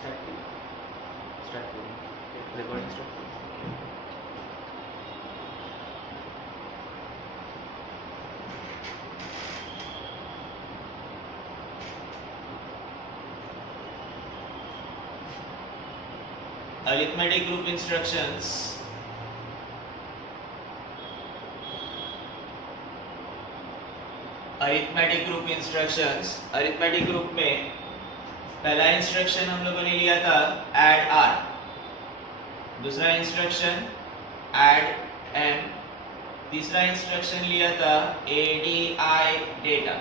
Start recording start. Arithmetic group instructions. Arithmetic group instructions. Arithmetic group में पहला instruction हम लोगों ने लिया था ऐड आर, दूसरा इंस्ट्रक्शन ऐड एम, तीसरा इंस्ट्रक्शन लिया था एडीआई डेटा।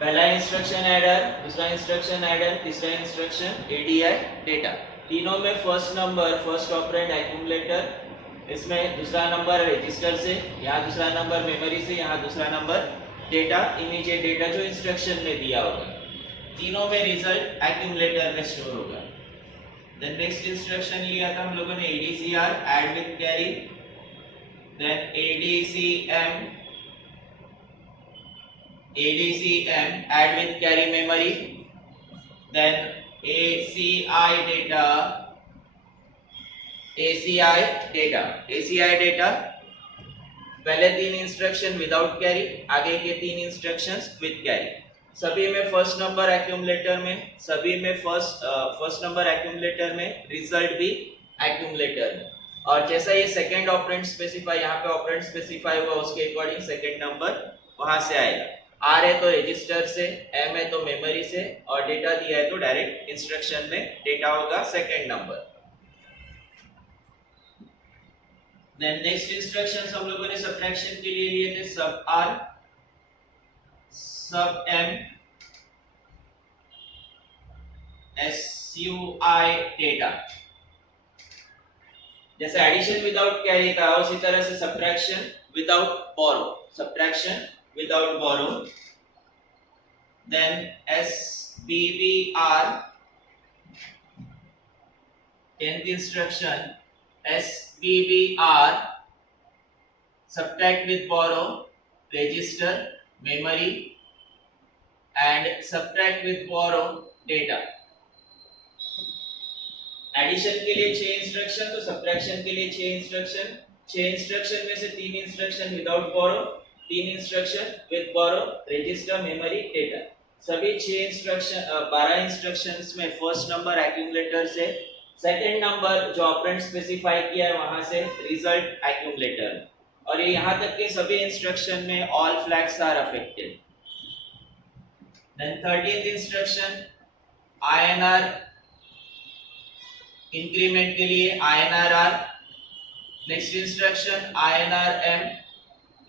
पहला इंस्ट्रक्शन एडर, दूसरा इंस्ट्रक्शन एडर, तीसरा इंस्ट्रक्शन एडीआई डेटा। तीनों में first number first operand accumulator, इसमें दूसरा नंबर रजिस्टर से, यहाँ दूसरा नंबर मेमोरी से, यहाँ दूसरा नंबर डेटा इमीडिएट डेटा जो इंस्ट्रक्शन में दिया होगा। तीनों में रिजल्ट एक्यूमुलेटर में स्टोर होगा। देन नेक्स्ट इंस्ट्रक्शन लिया था हम लोगों ने ADCR add with carry, then ADCM add with carry memory, then ACI data. पहले तीन इंस्ट्रक्शन विदाउट कैरी, आगे के तीन इंस्ट्रक्शंस विद कैरी। सभी में फर्स्ट नंबर एक्यूमुलेटर में, सभी में फर्स्ट नंबर एक्यूमुलेटर में, रिजल्ट भी एक्यूमुलेटर में। और जैसा ये सेकंड ऑपरेंड स्पेसिफाई, यहाँ पे ऑपरेंड स्पेसिफाई हुआ उसके अकॉर्डिंग सेकंड नंबर वहां से आएगा। आर है तो रजिस्टर से, एम है तो मेमोरी से, और डेटा दिया है तो डायरेक्ट इंस्ट्रक्शन में डेटा होगा second number. Then next instructions हम लोगों ने सब्ट्रैक्शन के लिए लिए थे sub R, sub M, SUI data. जैसे एडिशन विदाउट कैरी था उसी तरह से subtraction without borrow, then SBBR 10th instruction SBBR subtract with borrow, register, memory and subtract with borrow data। Addition के लिए 6 इंस्ट्रक्शन, तो सब्ट्रैक्शन के लिए 6 इंस्ट्रक्शन। 6 इंस्ट्रक्शन में से 3 instruction without borrow, 3 instruction with borrow, register, memory, data. सभी 6 instruction 12 instructions में first number accumulator से, सेकंड नंबर जो ऑपरेंड स्पेसिफाई किया है वहां से, रिजल्ट एक्यूमुलेटर। और ये यहां तक के सभी इंस्ट्रक्शन में all flags are affected. Then 13th instruction INR increment के लिए INR-R, next instruction INR-M,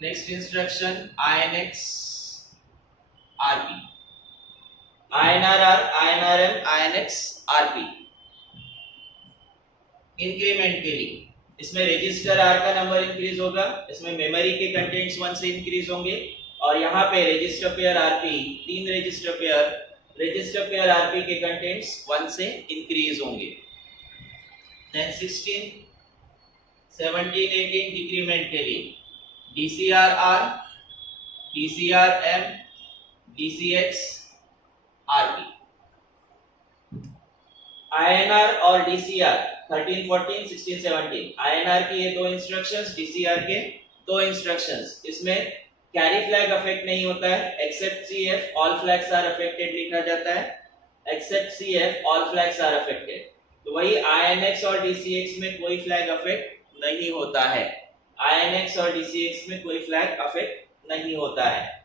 next instruction INX-RP। INR-R, INR-M, INX-RP increment के लिए। इसमें रजिस्टर आर का नंबर इंक्रीज होगा, इसमें मेमोरी के कंटेंट्स 1 से इंक्रीज होंगे, और यहाँ पे register pair RP, 3 register pair RP के कंटेंट्स 1 से इंक्रीज होंगे। देन 16, 17, 18 डिक्रीमेंट के लिए DCR-R, DCR-M, DCX-RP। INR और DCR 13, 14, 16, 17 INR की ये 2 इंस्ट्रक्शंस, DCR के 2 इंस्ट्रक्शंस। इसमें कैरी फ्लैग अफेक्ट नहीं होता है, except CF all flags are affected लिखा जाता है, except CF all flags are affected. तो वही INX और DCX में कोई फ्लैग अफेक्ट नहीं होता है, INX और DCX में कोई फ्लैग अफेक्ट नहीं होता है।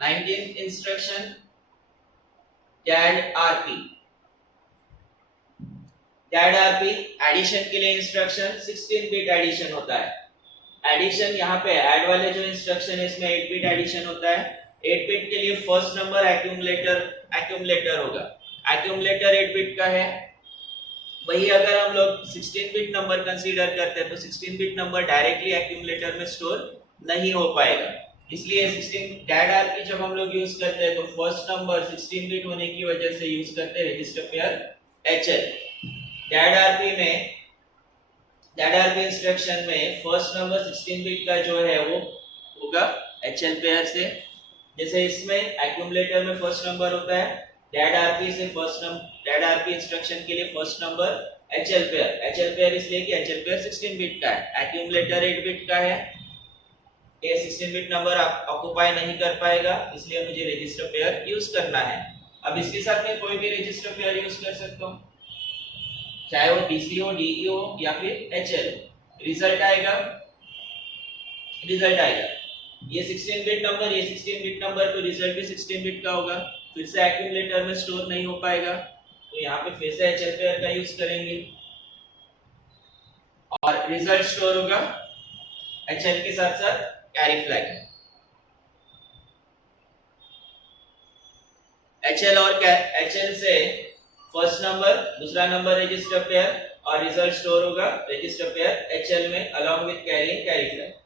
19th इंस्ट्रक्शन CAD-RP एडिशन के लिए इंस्ट्रक्शन 16 बिट एडिशन होता है। एडिशन यहाँ पे ऐड वाले जो इंस्ट्रक्शन है इसमें 8 बिट एडिशन होता है। 8 बिट के लिए फर्स्ट नंबर एक्यूमुलेटर होगा, एक्यूमुलेटर 8 बिट का है। वही अगर हम लोग 16 बिट नंबर कंसीडर करते हैं तो 16 बिट नंबर डायरेक्टली एक्यूमुलेटर में स्टोर नहीं हो पाएगा, इसलिए 16 CAD-RP जब हम लोग यूज करते हैं तो फर्स्ट नंबर 16 बिट होने की वजह से यूज करते हैं register pair HL। CAD-RP instruction में फर्स्ट नंबर 16 बिट का जो है वो होगा HL पेयर से, जैसे इसमें एक्यूमुलेटर में फर्स्ट नंबर होता है, डेड आरपी से first number, dead RP instruction के लिए फर्स्ट नंबर एचएल पेयर इसलिए कि एचएल पेयर 16 बिट का है, एक्यूमुलेटर 8 बिट का है, ये 16 बिट नंबर ऑक्युपाई नहीं कर पाएगा, इसलिए मुझे रजिस्टर पेयर यूज करना है। अब इसके साथ में कोई भी रजिस्टर पेयर यूज कर सकता हूं, चाहे वो डीसी हो, डीई हो या फिर एचएल। रिजल्ट आएगा ये 16 बिट नंबर, ये 16 बिट नंबर, तो रिजल्ट भी 16 बिट का होगा, फिर से एक्यूमुलेटर में स्टोर नहीं हो पाएगा, तो यहाँ पे फिर से एचएल पेयर का यूज करेंगे और रिजल्ट स्टोर होगा एचएल के साथ साथ कैरी फ्लैग। एचएल से फर्स्ट नंबर, दूसरा नंबर रजिस्टर पेयर और रिजल्ट स्टोर होगा रजिस्टर पेयर एचएल में along with carry flag.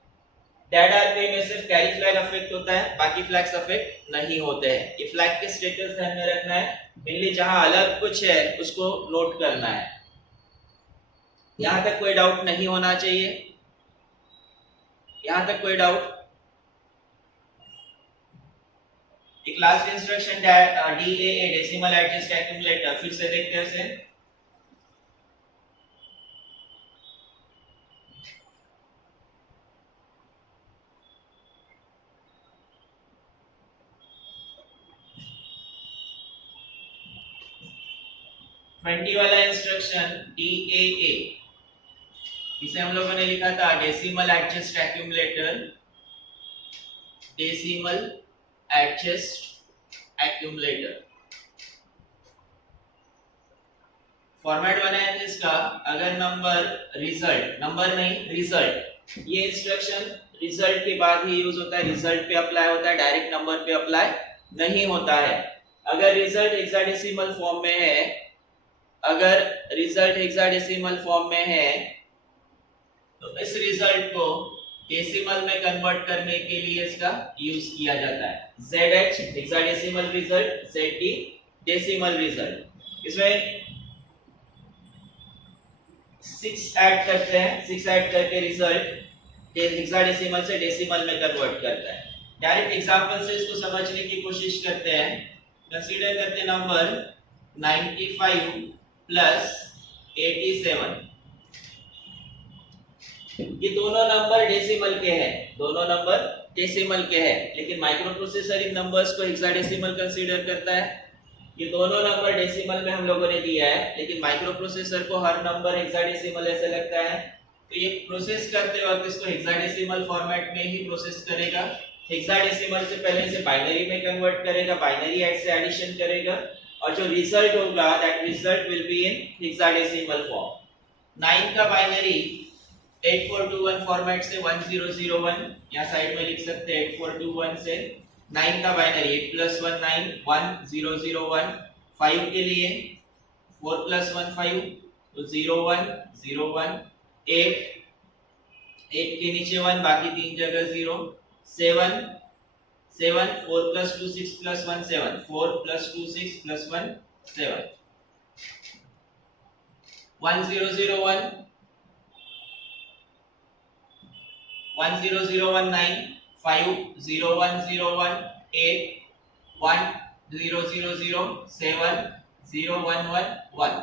Dead RP में सिर्फ कैरी फ्लैग अफेक्ट होता है, बाकी फ्लैग्स अफेक्ट नहीं होते हैं। ये फ्लैग के स्टेटस ध्यान में रखना है, मेनली जहां अलग कुछ है उसको नोट करना है। यहां तक कोई डाउट नहीं होना चाहिए, यहां तक कोई डाउट? एक last instruction DAA decimal adjust accumulator, फिर से देखते हैं इसे। वाला इंस्ट्रक्शन DAA, इसे हम लोगों ने लिखा था decimal adjust accumulator, decimal adjust accumulator. Format बनाया था इसका, अगर नंबर नहीं रिजल्ट, ये इंस्ट्रक्शन रिजल्ट के बाद ही यूज होता है, रिजल्ट पे अप्लाई होता है, डायरेक्ट नंबर पे अप्लाई नहीं होता है। अगर रिजल्ट हेक्साडेसिमल फॉर्म में है, अगर रिजल्ट हेक्साडेसिमल फॉर्म में है तो इस रिजल्ट को डेसिमल में कन्वर्ट करने के लिए इसका यूज किया जाता है। ZH hexadecimal result, ZD decimal result. इसमें 6 ऐड करते हैं, 6 ऐड करके रिजल्ट हेक्साडेसिमल से डेसिमल में कन्वर्ट करता है। डायरेक्ट एग्जांपल से इसको समझने की कोशिश करते हैं। कंसीडर करते हैं नंबर 95 प्लस 87, ये दोनों नंबर डेसिमल के हैं, दोनों नंबर डेसिमल के हैं, लेकिन माइक्रो प्रोसेसर इन नंबर्स को हेक्साडेसिमल कंसीडर करता है। ये दोनों नंबर डेसिमल में हम लोगों ने दिया है, लेकिन माइक्रो प्रोसेसर को हर नंबर हेक्साडेसिमल ऐसे लगता है, तो ये प्रोसेस करते वक्त इसको हेक्साडेसिमल फॉर्मेट में ही प्रोसेस करेगा। हेक्साडेसिमल से पहले से बाइनरी में कन्वर्ट करेगा, बाइनरी ऐड से एडिशन करेगा, और जो रिजल्ट होगा that result will be in hexadecimal form. 9 का बाइनरी 8421 फॉर्मेट से 1001, यहाँ साइड में लिख सकते हैं 8421 से 9 का बाइनरी 8 + 1 9 1001। 5 के लिए 4 + 1 5 तो 01 01। 8 के नीचे 1, बाकी 3 जगह 0। 7 7 4 + 2 6 + 1 7 4 + 2 6 + 1 7। 1001 10019 50101 8 1000 7 0111।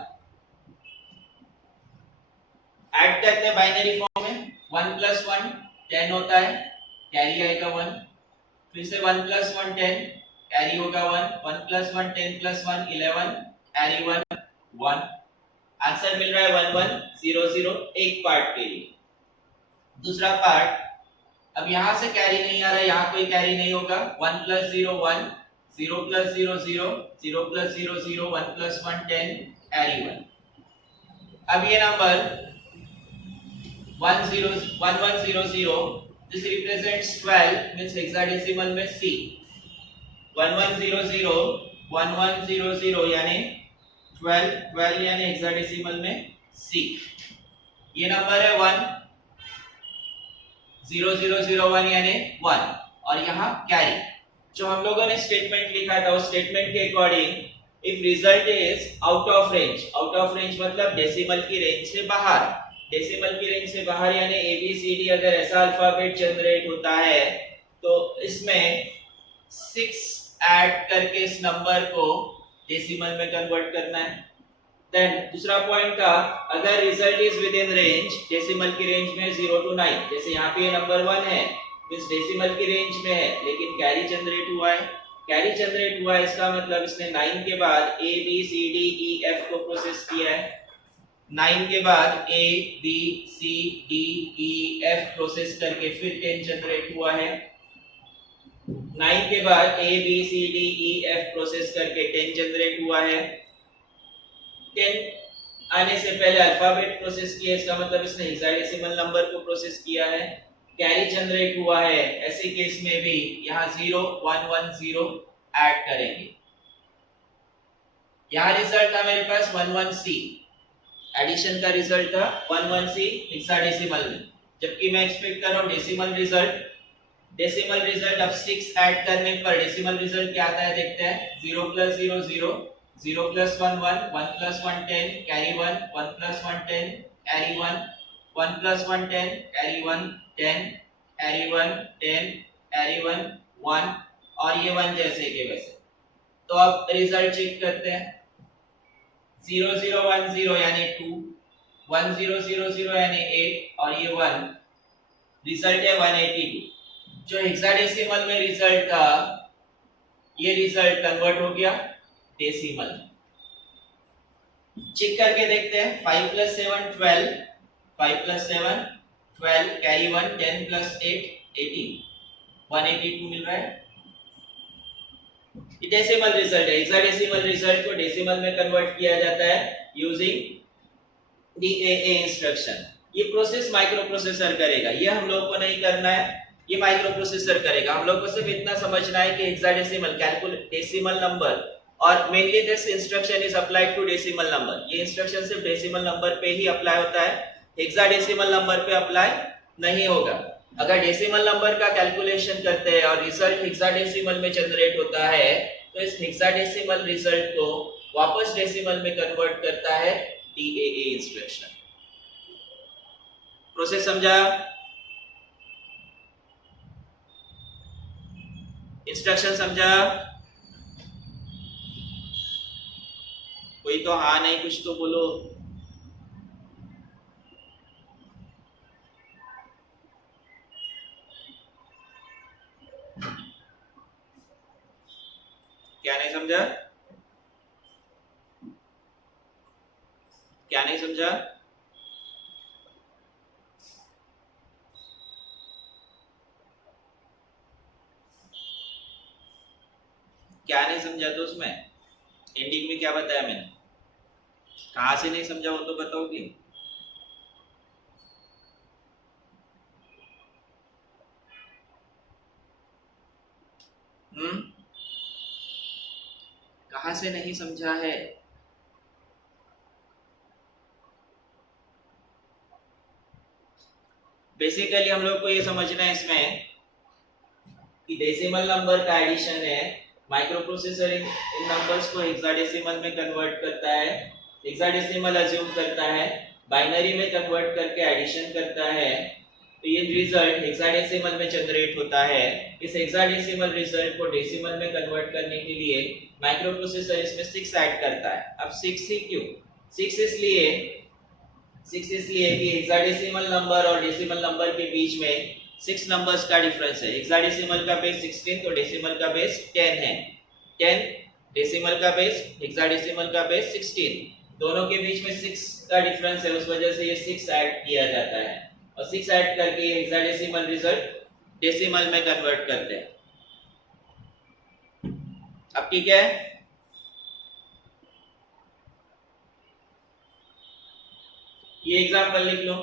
ऐड करते हैं बाइनरी फॉर्म में। 1 + 1 10 होता है, कैरी आएगा 1। फिर से 1 + 1 10, कैरी होगा 1। 1 + 1 10 + 1 11, कैरी 1 1। आंसर मिल रहा है 1100 एक पार्ट के लिए। दूसरा पार्ट, अब यहां से कैरी नहीं आ रहा है, यहां कोई कैरी नहीं होगा। 1 + 0 1, 0 + 0 0, 0 + 0 0, 1 + 1 10, कैरी 1। अब ये number 1100, this represents 12, means hexadecimal में C। 1100 1100 यानी 12 यानी हेक्साडेसिमल में C। ये नंबर है 1 0001 यानी 1, और यहाँ कैरी। जो हम लोगों ने स्टेटमेंट लिखा था उस स्टेटमेंट के according if result is out of range मतलब डेसिमल की रेंज से बाहर, डेसिमल की रेंज से बाहर यानी ABCD अगर ऐसा अल्फाबेट जनरेट होता है तो इसमें 6 ऐड करके इस नंबर को डेसिमल में कन्वर्ट करना है। देन दूसरा पॉइंट था, अगर result is with in range, decimal की रेंज में 0 to 9, जैसे यहाँ पे नंबर 1 है, मींस डेसिमल की रेंज में है, लेकिन कैरी जनरेट हुआ है। कैरी जनरेट हुआ है इसका मतलब इसने 9 के बाद A B C D E F को प्रोसेस किया है। 9 के बाद A B C D E F process करके फिर 10 जनरेट हुआ है। 9 के बाद A B C D E F process करके 10 जनरेट हुआ है। 10 आने से पहले अल्फाबेट प्रोसेस किया, इसका मतलब इसने हेक्साडेसिमल नंबर को प्रोसेस किया है। कैरी जनरेट हुआ है, ऐसे केस में भी यहाँ 0 1 1 0 ऐड करेंगे। यहाँ रिजल्ट था मेरे पास 1 1 सी, एडिशन का रिजल्ट था 1 1 सी हेक्साडेसिमल में, जबकि मैं एक्सपेक्ट कर रहा हूँ डेसिमल रिजल्ट। डेसिमल रिजल्ट अब 6 ऐड करने पर डेसिमल रिजल्ट क्या आता है देखते हैं। 0 + 0 0, 0 + 1 1, 1 + 1 10, carry 1, 1 + 1 10, carry 1, 1 + 1 10, carry 1 10, carry 1 10, carry 1 1, और ये 1 जैसे के वैसे। तो अब रिजल्ट चेक करते हैं। 0 0 1 0 यानी 2, 1 0 0 0 यानी 8, और ये 1, रिजल्ट है 182। जो हेक्साडेसिमल में रिजल्ट था, ये रिजल्ट कन्वर्ट हो गया डेसिमल। चेक करके देखते हैं। 5 + 7 12, 5 + 7 12, कैरी 1 10 + 8 18, 182 मिल रहा है। ये डेसिमल रिजल्ट है। हेक्साडेसिमल रिजल्ट को डेसिमल में कन्वर्ट किया जाता है यूजिंग डीएए इंस्ट्रक्शन। ये प्रोसेस माइक्रो प्रोसेसर करेगा, ये हम लोग को नहीं करना है, ये माइक्रो प्रोसेसर करेगा। हम लोग को सिर्फ इतना समझना है कि हेक्साडेसिमल कैलकुलेट डेसिमल नंबर, और mainly this instruction is applied to decimal number. ये इंस्ट्रक्शन सिर्फ डेसिमल नंबर पे ही अप्लाई होता है, हेक्साडेसिमल नंबर पे अप्लाई नहीं होगा। अगर डेसिमल नंबर का कैलकुलेशन करते हैं और रिजल्ट हेक्साडेसिमल में जनरेट होता है, तो इस हेक्साडेसिमल रिजल्ट को वापस डेसिमल में कन्वर्ट करता है डीएए इंस्ट्रक्शन। प्रोसेस समझा? इंस्ट्रक्शन समझा? कोई तो हाँ नहीं, कुछ तो बोलो। क्या नहीं समझा? क्या नहीं समझा? क्या नहीं समझा? तो उसमें एंडिंग में क्या बताया मैंने? कहां से नहीं समझा वो तो बताओगे? कहां से नहीं समझा है? बेसिकली हम लोग को ये समझना है इसमें कि डेसिमल नंबर का एडिशन है। माइक्रो प्रोसेसर इन नंबर्स को हेक्साडेसिमल में कन्वर्ट करता है, हेक्साडेसिमल अज्यूम करता है, बाइनरी में कन्वर्ट करके एडिशन करता है, तो ये रिजल्ट हेक्साडेसिमल में जनरेट होता है। इस हेक्साडेसिमल रिजल्ट को डेसिमल में कन्वर्ट करने के लिए माइक्रो प्रोसेसर इसमें 6 ऐड करता है। अब 6 ही क्यों? 6 इसलिए कि हेक्साडेसिमल नंबर और डेसिमल नंबर के बीच में 6 नंबर्स का डिफरेंस है। हेक्साडेसिमल का बेस 16, तो डेसिमल का बेस 10 है। 10 डेसिमल का बेस, हेक्साडेसिमल का बेस 16, दोनों के बीच में 6 का डिफरेंस है, उस वजह से ये 6 ऐड किया जाता है, और 6 ऐड करके ये हेक्साडेसिमल रिजल्ट डेसिमल में कन्वर्ट करते हैं। अब ठीक है? ये एग्जांपल लिख लो।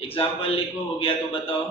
एग्जाम्पल लिखो, हो गया तो बताओ।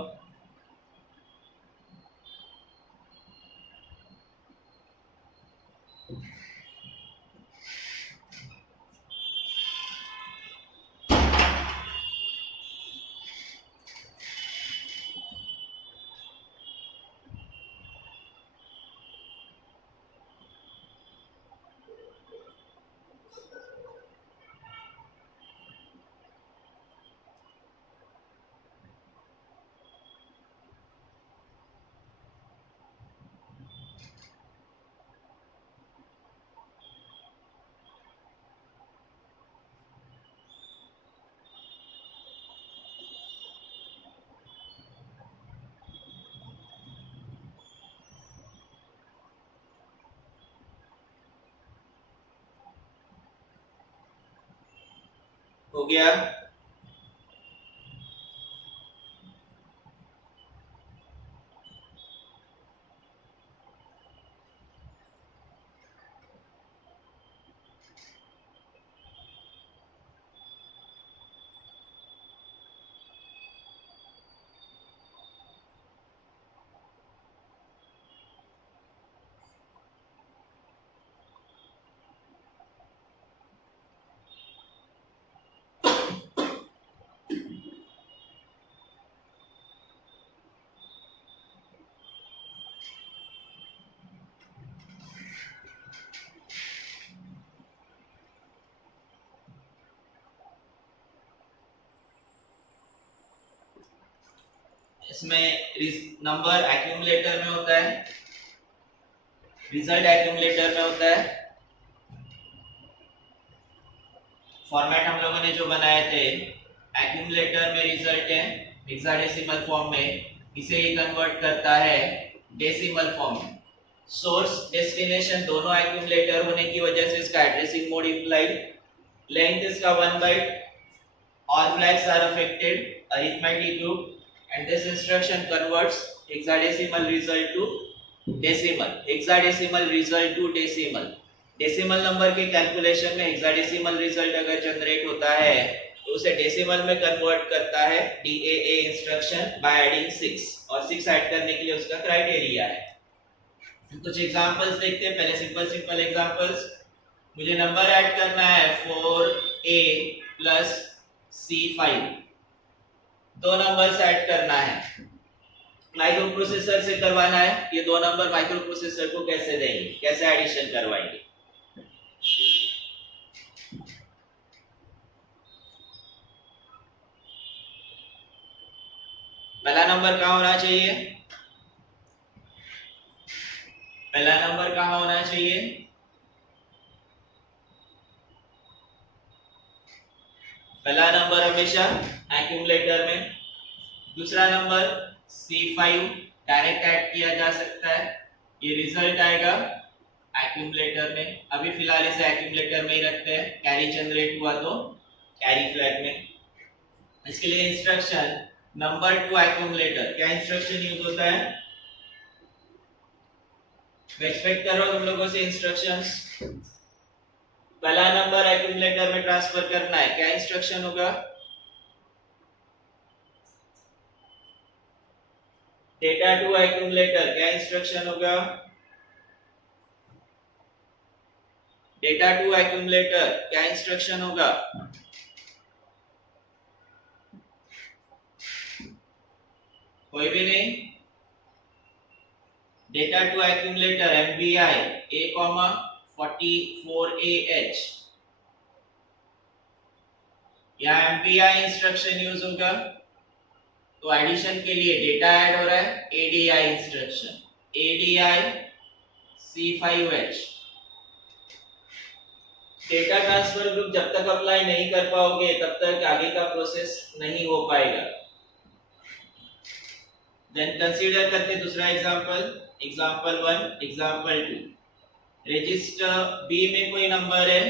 हो गया। इसमें नंबर एक्यूमुलेटर में होता है, रिजल्ट एक्यूमुलेटर में होता है। फॉर्मेट हम लोगों ने जो बनाए थे, एक्यूमुलेटर में रिजल्ट है हेक्साडेसिमल फॉर्म में, इसे ही कन्वर्ट करता है डेसिमल फॉर्म में। सोर्स डेस्टिनेशन दोनों एक्यूमुलेटर होने की वजह से इसका एड्रेसिंग मोड इम्प्लाइड, लेंथ इसका 1 bite, all flags are affected, arithmetic group, and this instruction converts hexadecimal result to decimal, hexadecimal result to decimal। Decimal number के कैलकुलेशन में हेक्साडेसिमल रिजल्ट अगर जनरेट होता है तो उसे डेसिमल में कन्वर्ट करता है DAA इंस्ट्रक्शन बाय एडिंग 6, और 6 ऐड करने के लिए उसका क्राइटेरिया है। कुछ एग्जांपल्स देखते हैं, पहले सिंपल एग्जांपल्स। मुझे नंबर ऐड करना है 4A प्लस C5, दो नंबर ऐड करना है, माइक्रो प्रोसेसर से करवाना है। ये दो नंबर माइक्रो प्रोसेसर को कैसे देंगे, कैसे एडिशन करवाएंगे? पहला नंबर कहां होना चाहिए? पहला नंबर कहां होना चाहिए? पहला नंबर हमेशा एक्यूमुलेटर में, दूसरा नंबर C5 डायरेक्ट ऐड किया जा सकता है, ये रिजल्ट आएगा एक्यूमुलेटर में। अभी फिलहाल इसे एक्यूमुलेटर में ही रखते हैं, कैरी जनरेट हुआ तो कैरी फ्लैग में। इसके लिए इंस्ट्रक्शन नंबर टू एक्यूमुलेटर, क्या इंस्ट्रक्शन यूज होता है? मैं एक्सपेक्ट कर रहा हूं तुम लोगों से इंस्ट्रक्शंस। पहला नंबर एक्यूमुलेटर में ट्रांसफर करना है, क्या इंस्ट्रक्शन होगा? डेटा टू एक्यूमुलेटर, क्या इंस्ट्रक्शन होगा? डेटा टू एक्यूमुलेटर, क्या इंस्ट्रक्शन होगा? कोई भी नहीं? Data to accumulator MVI A,44AH, यहाँ MVI इंस्ट्रक्शन यूज होगा। तो एडिशन के लिए डेटा ऐड हो रहा है, ADI instruction, ADI C5H। Data transfer group जब तक अप्लाई नहीं कर पाओगे तब तक आगे का प्रोसेस नहीं हो पाएगा। देन कंसीडर करते दूसरा example, example 1, example 2। Register B में कोई नंबर है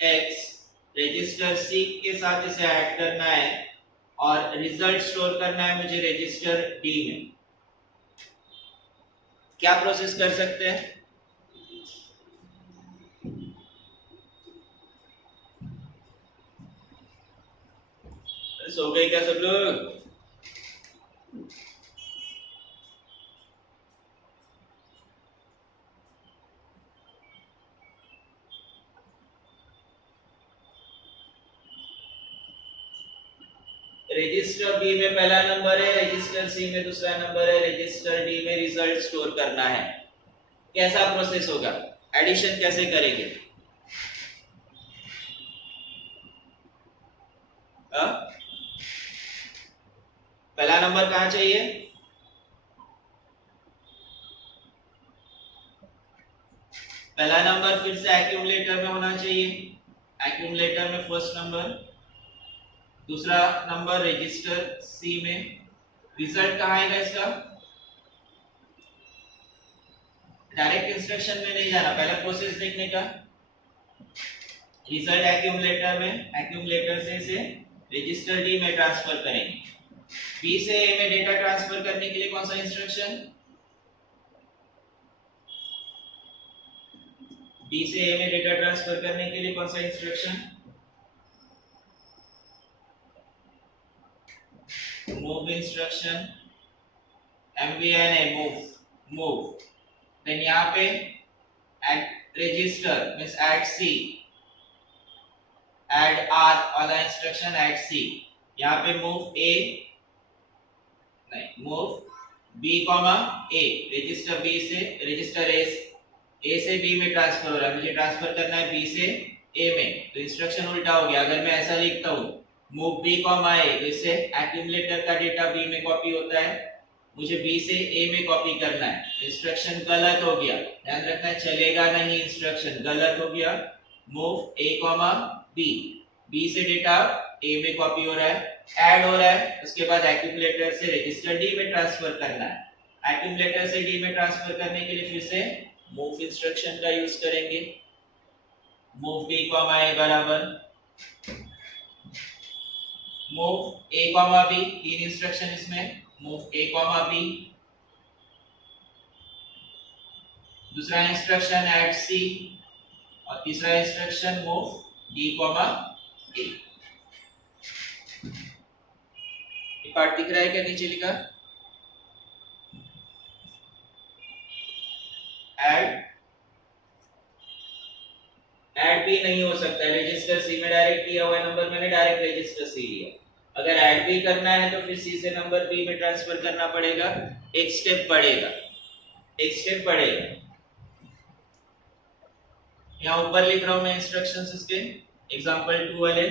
x, रजिस्टर सी के साथ इसे ऐड करना है और रिजल्ट स्टोर करना है मुझे रजिस्टर डी में। क्या प्रोसेस कर सकते हैं? सो गए क्या सब लोग? रजिस्टर बी में पहला नंबर है, रजिस्टर सी में दूसरा नंबर है, रजिस्टर डी में रिजल्ट स्टोर करना है। कैसा प्रोसेस होगा? एडिशन कैसे करेंगे? पहला नंबर कहां चाहिए? पहला नंबर फिर से एक्यूमुलेटर में होना चाहिए, एक्यूमुलेटर में फर्स्ट नंबर, दूसरा नंबर रजिस्टर सी में। रिजल्ट कहां आएगा इसका? डायरेक्ट इंस्ट्रक्शन में नहीं जाना, पहले प्रोसेस देखने का। रिजल्ट एक्यूमुलेटर से इसे रजिस्टर डी में ट्रांसफर करेंगे। बी से ए में डेटा ट्रांसफर करने के लिए कौन सा इंस्ट्रक्शन? बी से ए में डेटा ट्रांसफर करने के लिए कौन सा instruction? Move instruction, MVN move. Then यहाँ पे at register means at C, add R वाला इंस्ट्रक्शन एट सी। यहाँ पे move B comma A, register B से रजिस्टर ए से बी में ट्रांसफर हो रहा है, मुझे ट्रांसफर करना है बी से ए में, तो इंस्ट्रक्शन उल्टा हो गया। अगर मैं ऐसा लिखता हूँ मूव बी कॉमा ए, तो इससे एक्यूमुलेटर का डेटा बी में कॉपी होता है, मुझे बी से ए में कॉपी करना है, इंस्ट्रक्शन गलत हो गया। ध्यान रखना, चलेगा नहीं, इंस्ट्रक्शन गलत हो गया। मूव ए कॉमा बी, बी से डेटा ए में कॉपी हो रहा है, ऐड हो रहा है, उसके बाद एक्यूमुलेटर से रजिस्टर डी में ट्रांसफर करना है। एक्यूमुलेटर से डी में ट्रांसफर करने के लिए फिर से मूव इंस्ट्रक्शन का यूज करेंगे। मूव बी कॉमा ए बराबर मूव ए कॉमा बी, तीन इंस्ट्रक्शन इसमें, मूव ए कॉमा बी। दूसरा इंस्ट्रक्शन ऐड सी, और तीसरा इंस्ट्रक्शन मूव डी कॉमा ए। ये पार्ट दिख रहा है क्या नीचे लिखा? ऐड बी नहीं हो सकता है, रजिस्टर सी में डायरेक्ट दिया हुआ नंबर मैंने डायरेक्ट रजिस्टर सी लिया। अगर ऐड बी करना है तो फिर सी से नंबर बी में ट्रांसफर करना पड़ेगा, एक स्टेप बढ़ेगा। यहाँ ऊपर लिख रहा हूं मैं इंस्ट्रक्शंस इसके, एग्जांपल 2 वाले।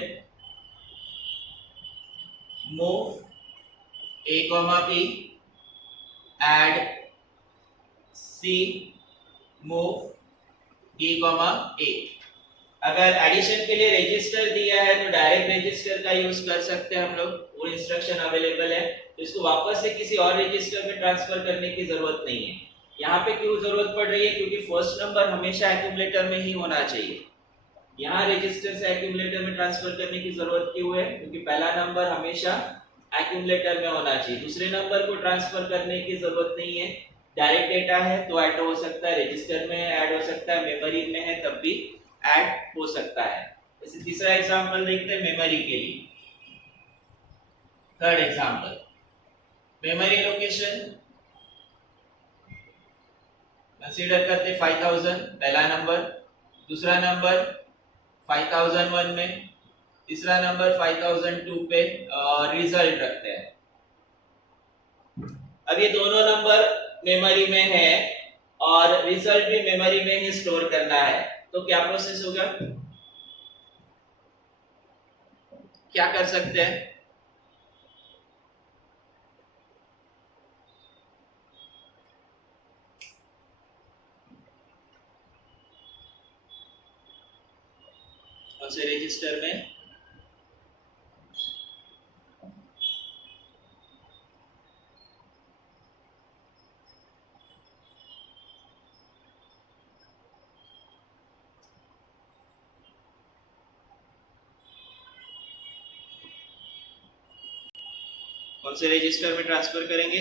मूव ए कॉमा बी, ऐड सी, मूव डी कॉमा ए। अगर एडिशन के लिए रजिस्टर दिया है तो डायरेक्ट रजिस्टर का यूज कर सकते हैं हम लोग, वो इंस्ट्रक्शन अवेलेबल है, तो इसको वापस से किसी और रजिस्टर में ट्रांसफर करने की जरूरत नहीं है। यहाँ पे क्यों जरूरत पड़ रही है? क्योंकि फर्स्ट नंबर हमेशा एक्यूमुलेटर में ही होना चाहिए। यहाँ रजिस्टर से एक्यूमुलेटर में ट्रांसफर करने की जरूरत क्यों है? क्योंकि पहला नंबर हमेशा एक्यूमुलेटर में होना चाहिए, दूसरे नंबर को ट्रांसफर करने की जरूरत नहीं है। डायरेक्ट डेटा है तो ऐड हो सकता है, रजिस्टर में ऐड हो सकता है, मेमोरी में है तब भी ऐड हो सकता है। जैसे तीसरा एग्जांपल देखते हैं मेमोरी के लिए। Third example, memory location consider करते 5000 पहला नंबर, दूसरा नंबर 5001 में, तीसरा नंबर 5002 पे रिजल्ट रखते हैं। अब ये दोनों नंबर मेमोरी में है और रिजल्ट भी मेमोरी में ही स्टोर करना है, तो क्या प्रोसेस होगा? क्या कर सकते हैं? कौन से रजिस्टर में? कौन से रजिस्टर में ट्रांसफर करेंगे?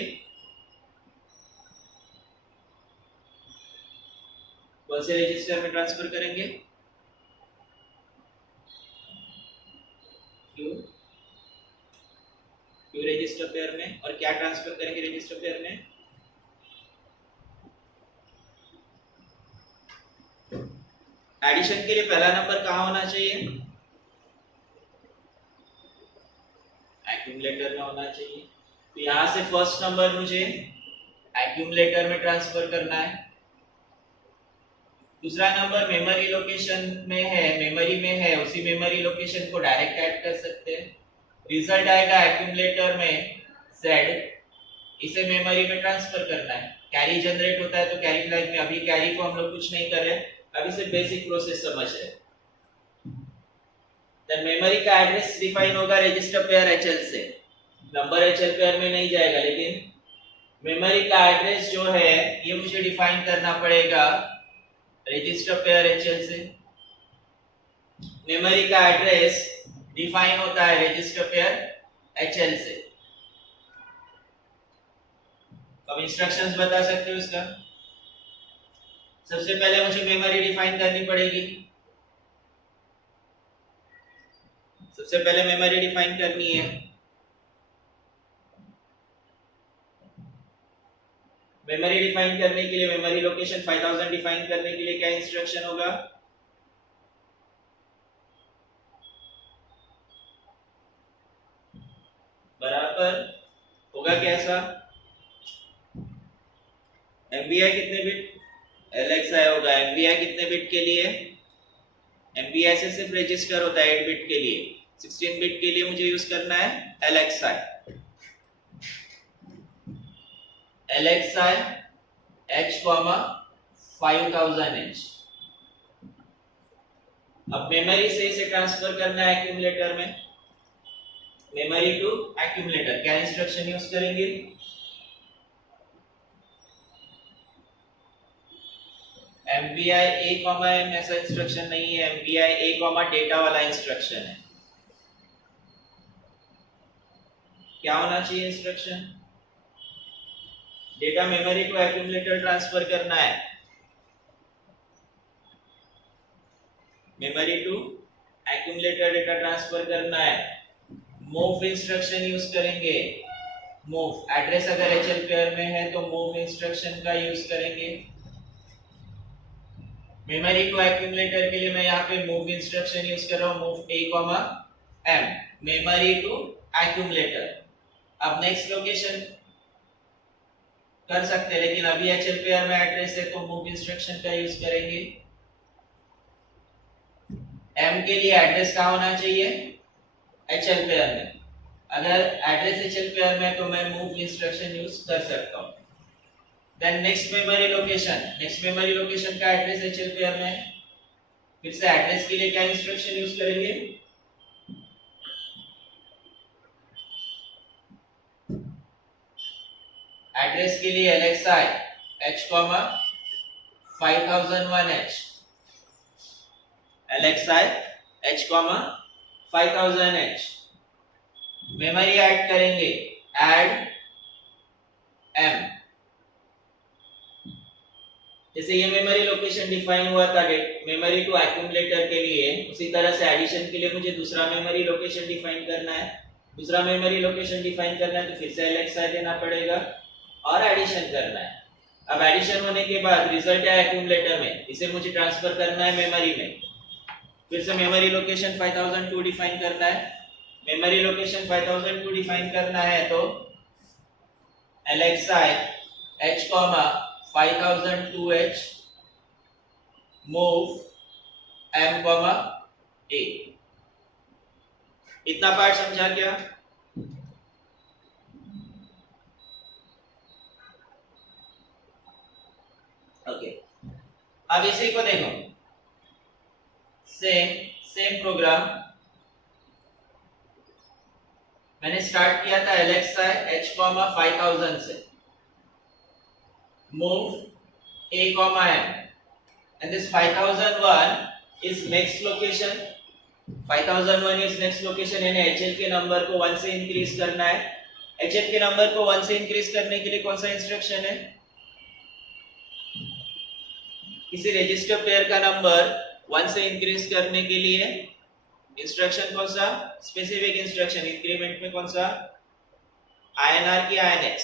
कौन से रजिस्टर में ट्रांसफर करेंगे? क्यू रजिस्टर पेयर में। और क्या ट्रांसफर करेंगे रजिस्टर पेयर में? एडिशन के लिए पहला नंबर कहाँ होना चाहिए? एक्यूमुलेटर में होना चाहिए, तो यहां से फर्स्ट नंबर मुझे एक्यूमुलेटर में ट्रांसफर करना है। दूसरा नंबर मेमोरी लोकेशन में है, मेमोरी में है, उसी मेमोरी लोकेशन को डायरेक्ट ऐड कर सकते हैं। रिजल्ट आएगा एक्यूमुलेटर में Z, इसे मेमोरी में ट्रांसफर करना है। कैरी जनरेट होता है तो कैरी फ्लैग में, अभी कैरी को हम लोग कुछ नहीं कर रहे, अभी सिर्फ बेसिक प्रोसेस समझ रहे हैं। देन मेमोरी का एड्रेस डिफाइन होगा रजिस्टर पेयर HL से, नंबर HL पेयर में नहीं जाएगा, लेकिन मेमोरी का एड्रेस जो है ये मुझे डिफाइन करना पड़ेगा रजिस्टर पेयर HL से। मेमोरी का एड्रेस डिफाइन होता है रजिस्टर पेयर HL से। अब इंस्ट्रक्शंस बता सकते हो इसका। सबसे पहले मुझे मेमोरी डिफाइन करनी पड़ेगी। सबसे पहले मेमोरी डिफाइन करनी है। मेमोरी डिफाइन करने के लिए मेमोरी लोकेशन 5000 डिफाइन करने के लिए क्या इंस्ट्रक्शन होगा? बराबर होगा कैसा? MVI कितने बिट? LXI होगा। MVI कितने बिट के लिए? MVI से सिर्फ रजिस्टर होता है 8 बिट के लिए। 16 बिट के लिए मुझे यूज करना है LXI। LXI H, 5000H। अब मेमोरी से इसे ट्रांसफर करना है एक्यूमुलेटर में। मेमोरी टू एक्यूमुलेटर क्या इंस्ट्रक्शन यूज करेंगे? MVI A, M ऐसा इंस्ट्रक्शन नहीं है। MVI A, डेटा वाला इंस्ट्रक्शन है। क्या होना चाहिए इंस्ट्रक्शन? डेटा मेमोरी को एक्यूमुलेटर ट्रांसफर करना है। Memory to accumulator data transfer करना है। मूव इंस्ट्रक्शन यूज करेंगे। मूव एड्रेस अगर HL पेयर में है तो मूव इंस्ट्रक्शन का यूज करेंगे। मेमोरी टू एक्यूमुलेटर के लिए मैं यहाँ पे मूव इंस्ट्रक्शन यूज कर रहा हूँ। Move A, M memory to accumulator. अब नेक्स्ट लोकेशन कर सकते हैं, लेकिन अभी HL पेयर में एड्रेस है तो मूव इंस्ट्रक्शन का यूज करेंगे। M के लिए एड्रेस कहाँ होना चाहिए? HL पेयर में। अगर एड्रेस HL पेयर में तो मैं मूव इंस्ट्रक्शन यूज कर सकता हूँ। Then next memory location. Next memory location का एड्रेस HL पेयर में है। फिर से एड्रेस के लिए क्या इंस्ट्रक्शन यूज करेंगे? एड्रेस के लिए LXI H, 5001H। LXI H, 5000H। Memory add करेंगे। Add M। जैसे ये मेमोरी लोकेशन डिफाइन हुआ था मेमोरी टू एक्यूमुलेटर के लिए, उसी तरह से एडिशन के लिए मुझे दूसरा मेमोरी लोकेशन डिफाइन करना है। दूसरा मेमोरी लोकेशन डिफाइन करना है तो फिर से LXI देना पड़ेगा और एडिशन करना है। अब एडिशन होने के बाद रिजल्ट है एक्यूमुलेटर में, इसे मुझे ट्रांसफर करना है मेमोरी में। फिर से मेमोरी लोकेशन 5002 डिफाइन करना है। मेमोरी लोकेशन 5002 डिफाइन करना है तो LXI H, 5002H move M, A। इतना पार्ट समझा क्या? ओके। अब इसी को देखो, सेम प्रोग्राम मैंने स्टार्ट किया था LXI H, 5000 से। Move A, M and this 5001 is next location। 5001 is next location यानी HL के नंबर को 1 से इंक्रीज करना है। HL के नंबर को 1 से इंक्रीज करने के लिए कौन सा इंस्ट्रक्शन है? किसी रजिस्टर पेयर का नंबर 1 से इंक्रीज करने के लिए इंस्ट्रक्शन कौन सा? Specific instruction. इंक्रीमेंट में कौन सा? INR की INX।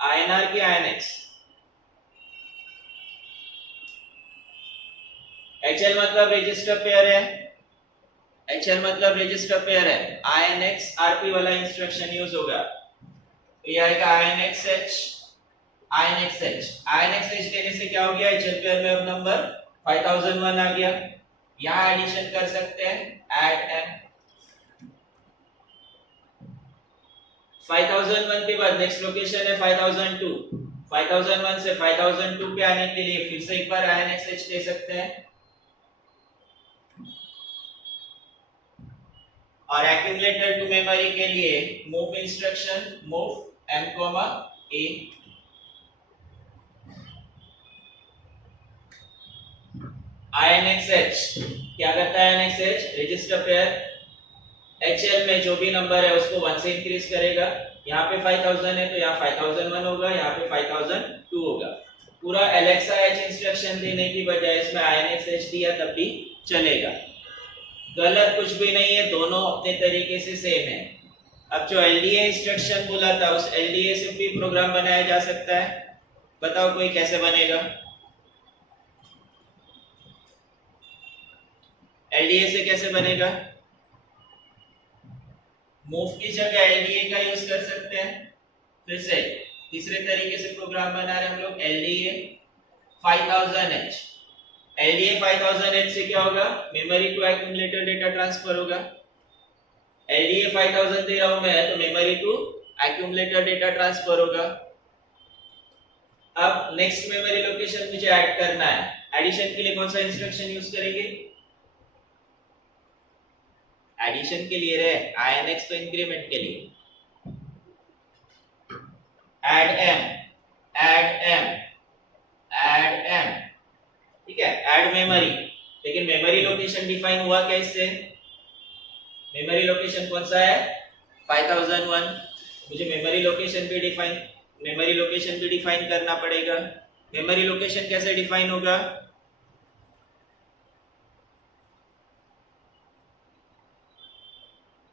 INR की INX। HL मतलब रजिस्टर पेयर है। HL मतलब रजिस्टर पेयर है। INX RP वाला इंस्ट्रक्शन यूज होगा। तो ये आएगा INXH। INXH देने से क्या हो गया? HL पेयर में अब नंबर 5001 आ गया। यहाँ एडिशन कर सकते हैं। Add M। 5001 के बाद नेक्स्ट लोकेशन है 5002। 5001 से 5002 पे आने के लिए फिर से एक बार INXH दे सकते हैं और एक्यूमुलेटर टू मेमोरी के लिए move instruction move M, A। INXH क्या करता है? INXH रजिस्टर पेयर HL में जो भी नंबर है उसको 1 से इंक्रीज करेगा। यहाँ पे 5000 है तो यहाँ 5001 होगा, यहाँ पे 5002 होगा। पूरा LXIH इंस्ट्रक्शन देने की बजाय इसमें INXH दिया तब भी चलेगा। गलत कुछ भी नहीं है, दोनों अपने तरीके से सेम है। अब जो LDA इंस्ट्रक्शन बोला था उस LDA से भी प्रोग्राम बनाया जा सकता है। बताओ कोई कैसे बनेगा? LDA से कैसे बनेगा? मूव की जगह LDA का यूज कर सकते हैं। फिर से तीसरे तरीके से प्रोग्राम बना रहे हम लोग LDA 5000H। LDA 5000H से क्या होगा? Memory to accumulator data transfer होगा। LDA 5000 दे रहा हूं मैं तो memory to accumulator data transfer होगा। अब नेक्स्ट मेमोरी लोकेशन मुझे ऐड करना है। एडिशन के लिए कौन सा इंस्ट्रक्शन यूज करेंगे? एडिशन के लिए रे INX तो इंक्रीमेंट के लिए add m, ठीक है, ऐड मेमोरी। लेकिन मेमोरी लोकेशन डिफाइन हुआ कैसे? मेमोरी लोकेशन कौन सा है? 5001। मुझे मेमोरी लोकेशन भी डिफाइन करना पड़ेगा। मेमोरी लोकेशन कैसे डिफाइन होगा?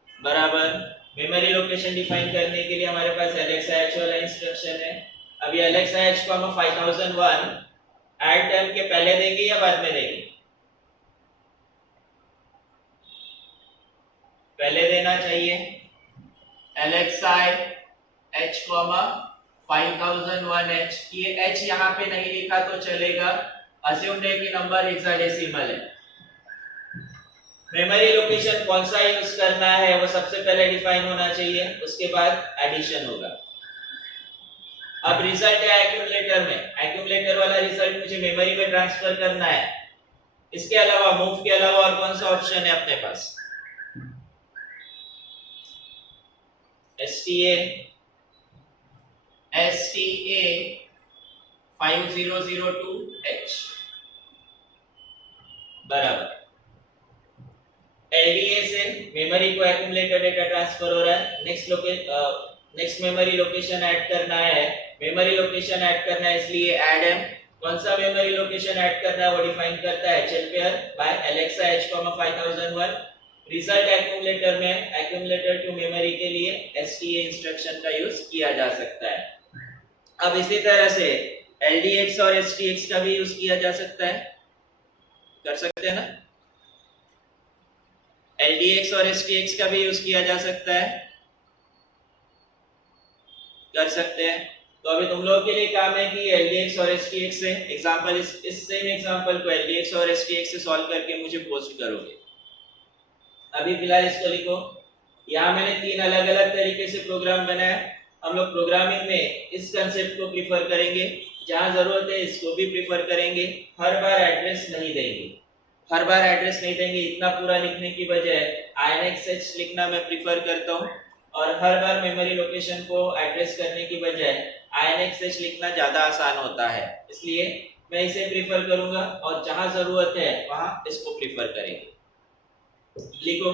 बराबर मेमोरी लोकेशन डिफाइन करने के लिए हमारे पास LXIH वाला इंस्ट्रक्शन है। अभी LXIH को हम 5001 ऐड टाइम के पहले देंगे या बाद में देंगे? पहले देना चाहिए। LXIH 5001H, ये H यहाँ पे नहीं लिखा तो चलेगा, अस्यूम्ड है कि नंबर हेक्साडेसिमल है। मेमोरी लोकेशन कौन सा यूज करना है वो सबसे पहले डिफाइन होना चाहिए, उसके बाद एडिशन होगा। अब रिजल्ट है एक्यूमुलेटर में, एक्यूमुलेटर वाला रिजल्ट मुझे मेमोरी में ट्रांसफर करना है। इसके अलावा मूव के अलावा और कौन सा ऑप्शन है अपने पास? STA 5002H बराबर। LDA से मेमोरी को एक्यूमुलेटर डेटा ट्रांसफर हो रहा है। नेक्स्ट मेमोरी लोकेशन ऐड करना है। मेमोरी लोकेशन ऐड करना है इसलिए ऐड m। कौन सा मेमोरी लोकेशन ऐड करना है वो डिफाइन करता है HL pair bye LXIH 5001। Result accumulator में एक्यूमुलेटर टू मेमोरी के लिए STA इंस्ट्रक्शन का यूज किया जा सकता है। अब इसी तरह से LDX और STX का भी यूज किया जा सकता है, कर सकते हैं ना? LDX और STX का भी यूज किया जा सकता है, कर सकते हैं। तो अभी तुम लोगों के लिए काम है कि LDX और STX से एग्जांपल इस सेम एग्जांपल को LDX और STX से सॉल्व करके मुझे पोस्ट करोगे। अभी फिलहाल इसको लिखो। यहाँ मैंने 3 अलग-अलग तरीके से प्रोग्राम बनाया। हम लोग प्रोग्रामिंग में इस कंसेप्ट को प्रीफर करेंगे, जहां जरूरत है इसको भी प्रीफर करेंगे। हर बार एड्रेस नहीं देंगे, इतना पूरा लिखने की बजाय INXH लिखना मैं प्रीफर करता हूँ। और हर बार मेमोरी लोकेशन को एड्रेस करने की बजाय INXH लिखना ज्यादा आसान होता है, इसलिए मैं इसे प्रीफर करूंगा और जहां जरूरत है वहां इसको प्रीफर करेंगे। लिखो